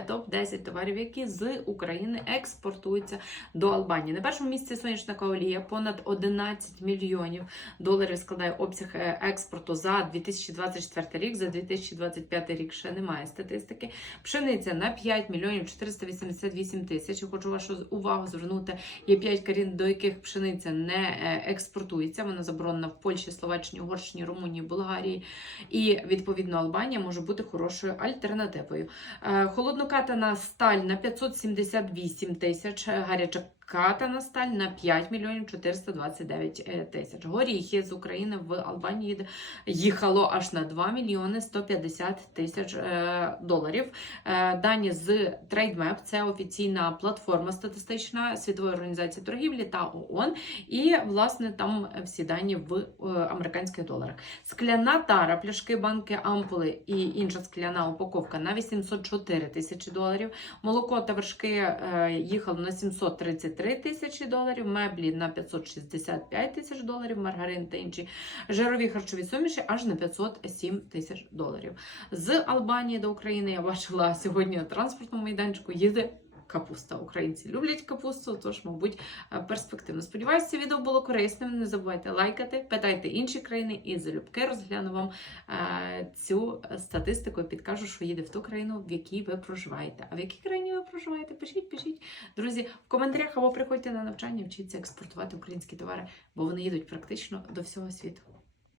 топ 10 товарів, які з України експортуються до Албанії. На першому місці соняшника олія понад 11 мільйонів доларів складає обсяг е, експорту за 2024 рік. За 2025 рік ще немає статистики. Пшениця на 5 мільйонів 488 тисяч. Хочу вашу увагу звернути. Є 5 країн, до яких пшениця не е, експортується. Вона заборонена в Польщі, Словаччині, Угорщині, Румунії, Болгарії. І відповідно Албанія може бути хорошою альтернативою. Е, Холоднокатана сталь на 578 тисяч, е, гаряча катана сталь на 5 мільйонів 429 е, тисяч. Горіхи з України в Албанії їхало аж на 2 мільйони 150 тисяч е, доларів. Е, Дані з TradeMap – це офіційна платформа статистична світової організації торгівлі та ООН. І власне там всі дані в американських доларах. Скляна тара, пляшки, банки, ампули і інша скляна упаковка на 804 тисячі доларів. Молоко та вершки їхало на 733 тисячі доларів, меблі на 565 тисяч доларів, маргарин та інші жирові харчові суміші аж на 507 тисяч доларів. З Албанії до України я бачила сьогодні на транспортному майданчику їде. Капуста. Українці люблять капусту, тож, мабуть, е, перспективно. Сподіваюся, це відео було корисним. Не забувайте лайкати, питайте інші країни і залюбки розгляну вам е, цю статистику і підкажу, що їде в ту країну, в якій ви проживаєте. А в якій країні ви проживаєте? Пишіть, пишіть. Друзі, в коментарях або приходьте на навчання, вчіться експортувати українські товари, бо вони їдуть практично до всього світу.